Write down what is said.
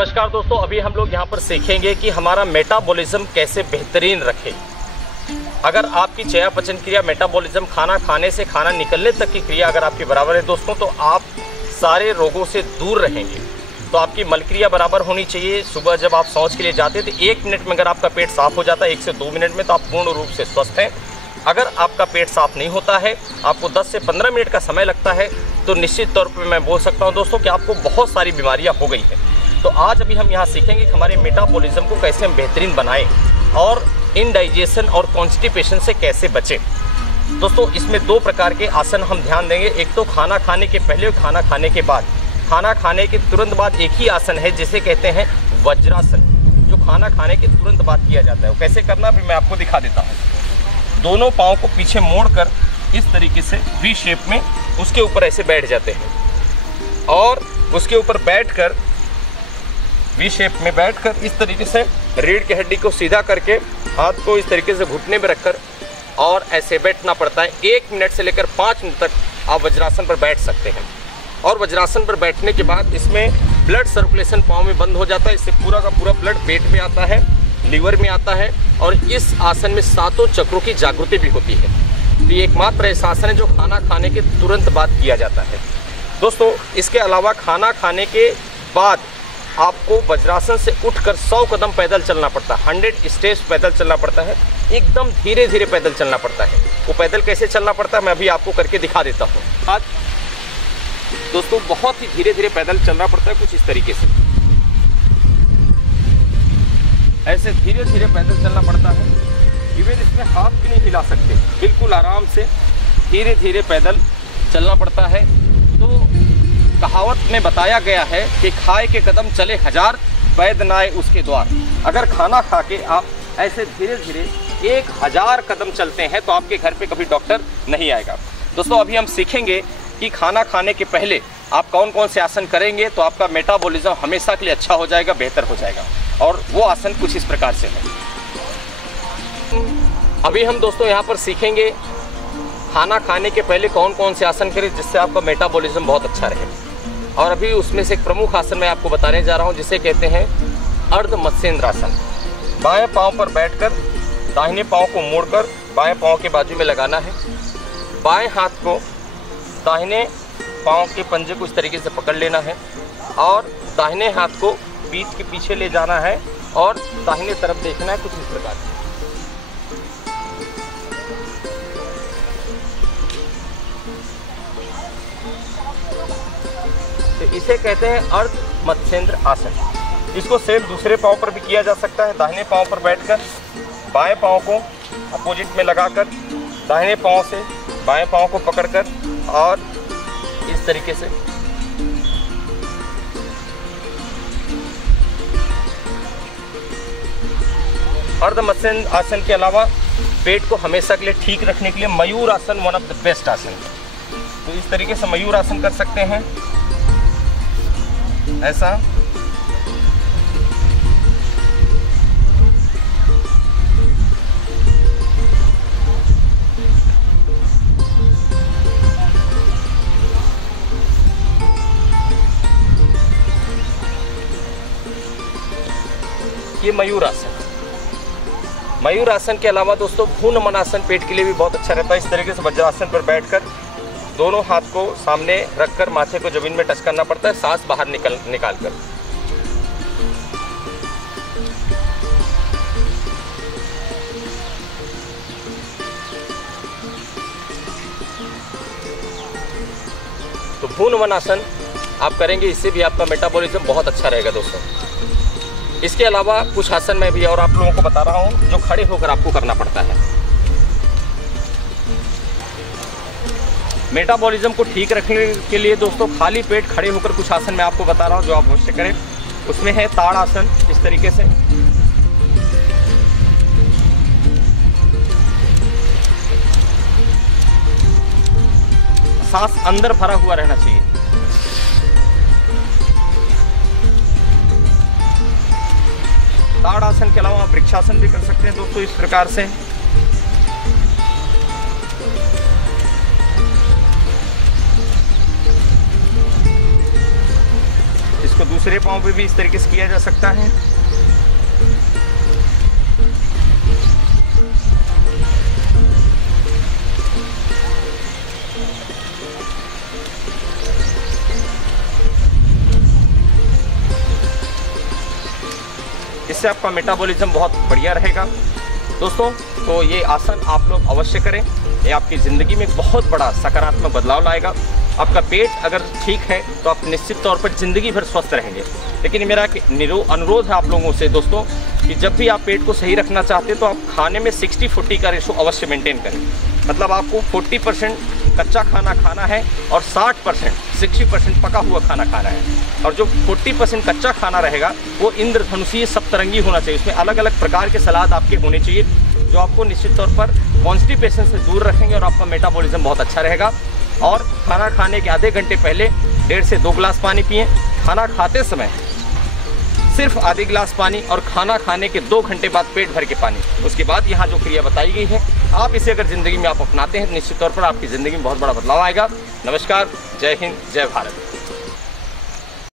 नमस्कार दोस्तों, अभी हम लोग यहाँ पर सीखेंगे कि हमारा मेटाबॉलिज्म कैसे बेहतरीन रखे। अगर आपकी चयापचय क्रिया, मेटाबॉलिज्म, खाना खाने से खाना निकलने तक की क्रिया अगर आपकी बराबर है दोस्तों, तो आप सारे रोगों से दूर रहेंगे। तो आपकी मल क्रिया बराबर होनी चाहिए। सुबह जब आप शौच के लिए जाते हैं तो 1 मिनट में अगर आपका पेट साफ हो जाता है, 1 से 2 मिनट में, तो आप पूर्ण रूप से स्वस्थ हैं। अगर आपका पेट साफ नहीं होता है, आपको 10 से 15 मिनट का समय लगता है, तो निश्चित तौर पर मैं बोल सकता हूँ दोस्तों कि आपको बहुत सारी बीमारियाँ हो गई हैं। तो आज अभी हम यहाँ सीखेंगे कि हमारे मेटाबॉलिज्म को कैसे हम बेहतरीन बनाएं और इनडाइजेशन और कॉन्स्टिपेशन से कैसे बचें। दोस्तों, इसमें 2 प्रकार के आसन हम ध्यान देंगे। एक तो खाना खाने के पहले और खाना खाने के बाद। खाना खाने के तुरंत बाद एक ही आसन है जिसे कहते हैं वज्रासन, जो खाना खाने के तुरंत बाद किया जाता है। वो कैसे करना भी मैं आपको दिखा देता हूँ। दोनों पाँव को पीछे मोड़कर इस तरीके से वी शेप में उसके ऊपर ऐसे बैठ जाते हैं और उसके ऊपर बैठकर वी शेप में बैठकर इस तरीके से रीढ़ की हड्डी को सीधा करके हाथ को इस तरीके से घुटने में रखकर और ऐसे बैठना पड़ता है। 1 मिनट से लेकर 5 मिनट तक आप वज्रासन पर बैठ सकते हैं। और वज्रासन पर बैठने के बाद इसमें ब्लड सर्कुलेशन पाँव में बंद हो जाता है। इससे पूरा का पूरा ब्लड पेट में आता है, लीवर में आता है और इस आसन में 7 चक्रों की जागृति भी होती है। तो ये एकमात्र ऐसा आसन है जो खाना खाने के तुरंत बाद किया जाता है। दोस्तों, इसके अलावा खाना खाने के बाद आपको वज्रासन से उठकर 100 कदम पैदल चलना पड़ता है। 100 स्टेप्स पैदल चलना पड़ता है। एकदम धीरे धीरे पैदल चलना पड़ता है। वो पैदल कैसे चलना पड़ता है मैं अभी आपको करके दिखा देता हूँ। आज दोस्तों बहुत ही धीरे धीरे पैदल चलना पड़ता है, कुछ इस तरीके से ऐसे धीरे धीरे पैदल चलना पड़ता है। इवन इसमें हाथ भी नहीं हिला सकते, बिल्कुल आराम से धीरे धीरे पैदल चलना पड़ता है। तो कहावत में बताया गया है कि खाए के कदम चले 1000, वैद्य नाए उसके द्वार। अगर खाना खा के आप ऐसे धीरे धीरे 1000 कदम चलते हैं तो आपके घर पे कभी डॉक्टर नहीं आएगा। दोस्तों, अभी हम सीखेंगे कि खाना खाने के पहले आप कौन कौन से आसन करेंगे तो आपका मेटाबॉलिज्म हमेशा के लिए अच्छा हो जाएगा, बेहतर हो जाएगा। और वो आसन कुछ इस प्रकार से है। अभी हम दोस्तों यहाँ पर सीखेंगे खाना खाने के पहले कौन कौन से आसन करें जिससे आपका मेटाबॉलिज्म बहुत अच्छा रहे। और अभी उसमें से एक प्रमुख आसन मैं आपको बताने जा रहा हूँ जिसे कहते हैं अर्ध मत्स्येंद्रासन। बाएं पांव पर बैठकर दाहिने पांव को मोड़कर बाएं पांव के बाजू में लगाना है। बाएं हाथ को दाहिने पांव के पंजे को इस तरीके से पकड़ लेना है और दाहिने हाथ को पीठ के पीछे ले जाना है और दाहिने तरफ देखना है, कुछ इस प्रकार से। तो इसे कहते हैं अर्ध मत्स्येंद्र आसन। इसको सेम दूसरे पांव पर भी किया जा सकता है। दाहिने पांव पर बैठकर बाएं पांव को अपोजिट में लगाकर दाहिने पांव से बाएं पांव को पकड़कर और इस तरीके से अर्ध मत्स्येंद्र आसन के अलावा पेट को हमेशा के लिए ठीक रखने के लिए मयूर आसन वन ऑफ द बेस्ट आसन। तो इस तरीके से मयूर आसन कर सकते हैं ऐसा। ये मयूर आसन। मयूर आसन के अलावा दोस्तों भ्रूण मनासन पेट के लिए भी बहुत अच्छा रहता है। इस तरीके से वज्रासन पर बैठकर दोनों हाथ को सामने रखकर माथे को जमीन में टच करना पड़ता है, सांस बाहर निकाल कर। तो भ्रूण वनासन आप करेंगे, इससे भी आपका मेटाबॉलिज्म बहुत अच्छा रहेगा दोस्तों। इसके अलावा कुछ आसन मैं भी और आप लोगों को बता रहा हूं जो खड़े होकर आपको करना पड़ता है। मेटाबॉलिज्म को ठीक रखने के लिए दोस्तों खाली पेट खड़े होकर कुछ आसन मैं आपको बता रहा हूं जो आप अवश्य करें। उसमें है ताड़ आसन। इस तरीके से सांस अंदर भरा हुआ रहना चाहिए। ताड़ आसन के अलावा आप वृक्षासन भी कर सकते हैं दोस्तों इस प्रकार से। इसको दूसरे पाँव पे भी इस तरीके से किया जा सकता है। इससे आपका मेटाबॉलिज्म बहुत बढ़िया रहेगा दोस्तों। तो ये आसन आप लोग अवश्य करें, ये आपकी ज़िंदगी में बहुत बड़ा सकारात्मक बदलाव लाएगा। आपका पेट अगर ठीक है तो आप निश्चित तौर पर ज़िंदगी भर स्वस्थ रहेंगे। लेकिन मेरा अनुरोध है आप लोगों से दोस्तों कि जब भी आप पेट को सही रखना चाहते हैं तो आप खाने में 60-40 का रेशो अवश्य मेंटेन करें। मतलब आपको 40% कच्चा खाना खाना है और 60% पका हुआ खाना खाना है। और जो 40% कच्चा खाना रहेगा वो इंद्रधनुषीय सप्तरंगी होना चाहिए। उसमें अलग अलग प्रकार के सलाद आपके होने चाहिए जो आपको निश्चित तौर पर कॉन्स्टिपेशन से दूर रखेंगे और आपका मेटाबॉलिज्म बहुत अच्छा रहेगा। और खाना खाने के आधे घंटे पहले 1.5 से 2 गिलास पानी पिएं। खाना खाते समय सिर्फ आधे गिलास पानी और खाना खाने के 2 घंटे बाद पेट भर के पानी। उसके बाद यहाँ जो क्रिया बताई गई है आप इसे अगर ज़िंदगी में आप अपनाते हैं तो निश्चित तौर पर आपकी ज़िंदगी में बहुत बड़ा बदलाव आएगा। नमस्कार, जय हिंद, जय भारत।